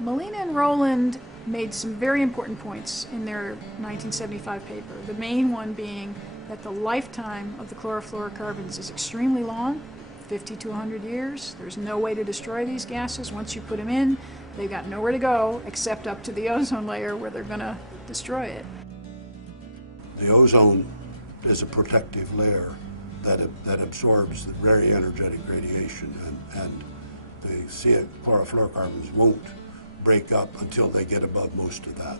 Molina and Rowland made some very important points in their 1975 paper. The main one being that the lifetime of the chlorofluorocarbons is extremely long, 50 to 100 years. There's no way to destroy these gases. Once you put them in, they've got nowhere to go except up to the ozone layer where they're going to destroy it. The ozone is a protective layer that absorbs the very energetic radiation, and the chlorofluorocarbons won't break up until they get above most of that.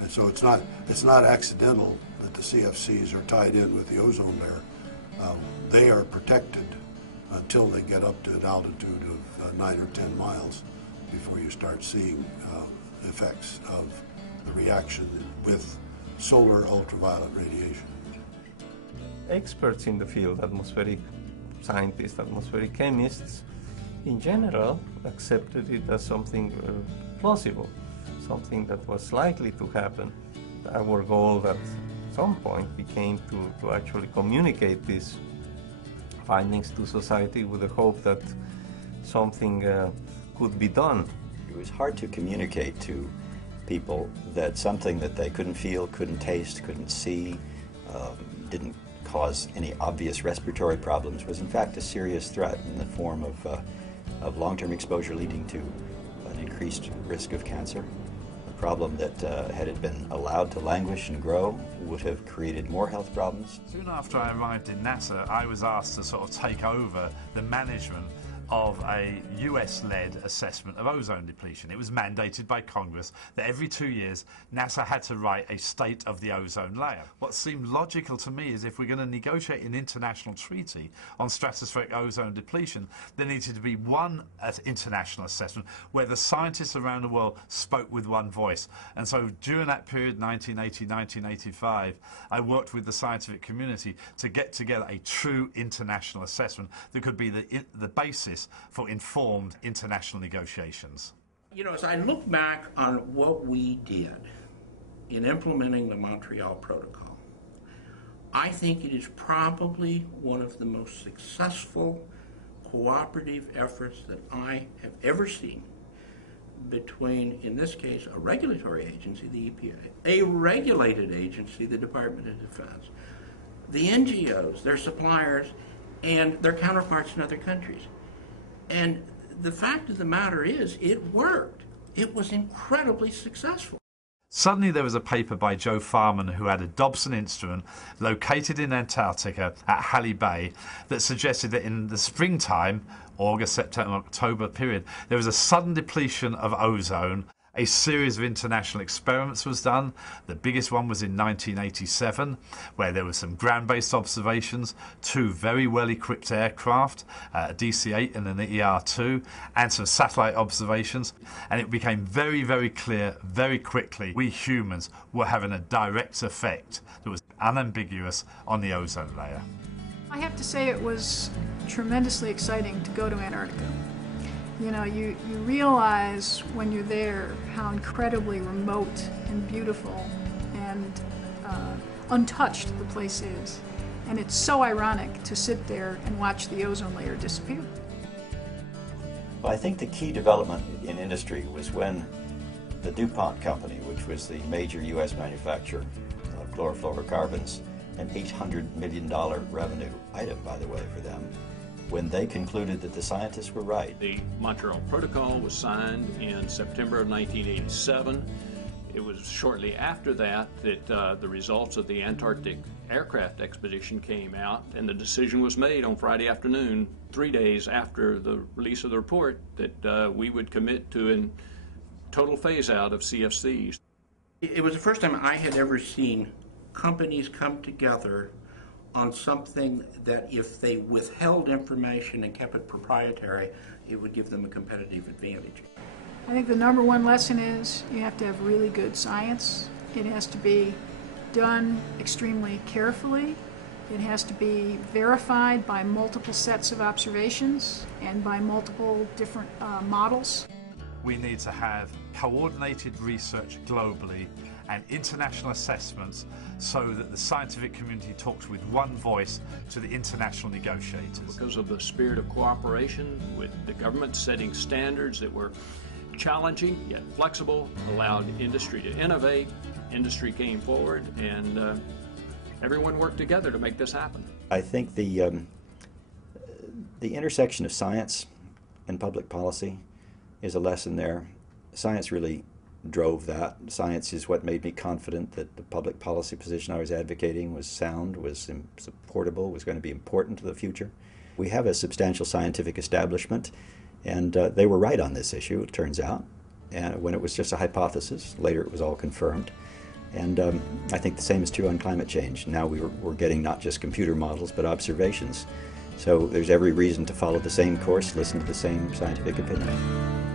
And so it's not accidental that the CFCs are tied in with the ozone layer. They are protected until they get up to an altitude of 9 or 10 miles before you start seeing effects of the reaction with solar ultraviolet radiation. Experts in the field, atmospheric scientists, atmospheric chemists, in general accepted it as something plausible, something that was likely to happen. Our goal at some point became to actually communicate these findings to society with the hope that something could be done. It was hard to communicate to people that something that they couldn't feel, couldn't taste, couldn't see, didn't cause any obvious respiratory problems was in fact a serious threat in the form of long-term exposure leading to an increased risk of cancer. A problem that, had it been allowed to languish and grow, would have created more health problems. Soon after I arrived in NASA, I was asked to sort of take over the management of a US-led assessment of ozone depletion. It was mandated by Congress that every 2 years NASA had to write a state of the ozone layer. What seemed logical to me is if we're going to negotiate an international treaty on stratospheric ozone depletion, there needed to be one international assessment where the scientists around the world spoke with one voice. And so during that period, 1980, 1985, I worked with the scientific community to get together a true international assessment that could be the basis for informed international negotiations. You know, as I look back on what we did in implementing the Montreal Protocol, I think it is probably one of the most successful cooperative efforts that I have ever seen between, in this case, a regulatory agency, the EPA, a regulated agency, the Department of Defense, the NGOs, their suppliers, and their counterparts in other countries. And the fact of the matter is, it worked. It was incredibly successful. Suddenly there was a paper by Joe Farman, who had a Dobson instrument located in Antarctica at Halley Bay, that suggested that in the springtime, August, September, October period, there was a sudden depletion of ozone. A series of international experiments was done. The biggest one was in 1987, where there were some ground-based observations, 2 very well-equipped aircraft, a DC-8 and an ER-2, and some satellite observations. And it became very, very clear very quickly we humans were having a direct effect that was unambiguous on the ozone layer. I have to say it was tremendously exciting to go to Antarctica. You know, you realize when you're there how incredibly remote and beautiful and untouched the place is. And it's so ironic to sit there and watch the ozone layer disappear. Well, I think the key development in industry was when the DuPont company, which was the major U.S. manufacturer of chlorofluorocarbons, an $800 million revenue item, by the way, for them, when they concluded that the scientists were right. The Montreal Protocol was signed in September of 1987. It was shortly after that that the results of the Antarctic aircraft expedition came out, and the decision was made on Friday afternoon, 3 days after the release of the report, that we would commit to a total phase-out of CFCs. It was the first time I had ever seen companies come together on something that if they withheld information and kept it proprietary, it would give them a competitive advantage. I think the #1 lesson is you have to have really good science. It has to be done extremely carefully. It has to be verified by multiple sets of observations and by multiple different models. We need to have coordinated research globally and international assessments so that the scientific community talks with one voice to the international negotiators. Because of the spirit of cooperation with the government setting standards that were challenging yet flexible, allowed industry to innovate, industry came forward, and everyone worked together to make this happen. I think the intersection of science and public policy is a lesson there. Science really drove that. Science is what made me confident that the public policy position I was advocating was sound, was supportable, was going to be important to the future. We have a substantial scientific establishment, and they were right on this issue, it turns out. And when it was just a hypothesis, later it was all confirmed. And I think the same is true on climate change. Now we're getting not just computer models, but observations. So there's every reason to follow the same course, listen to the same scientific opinion.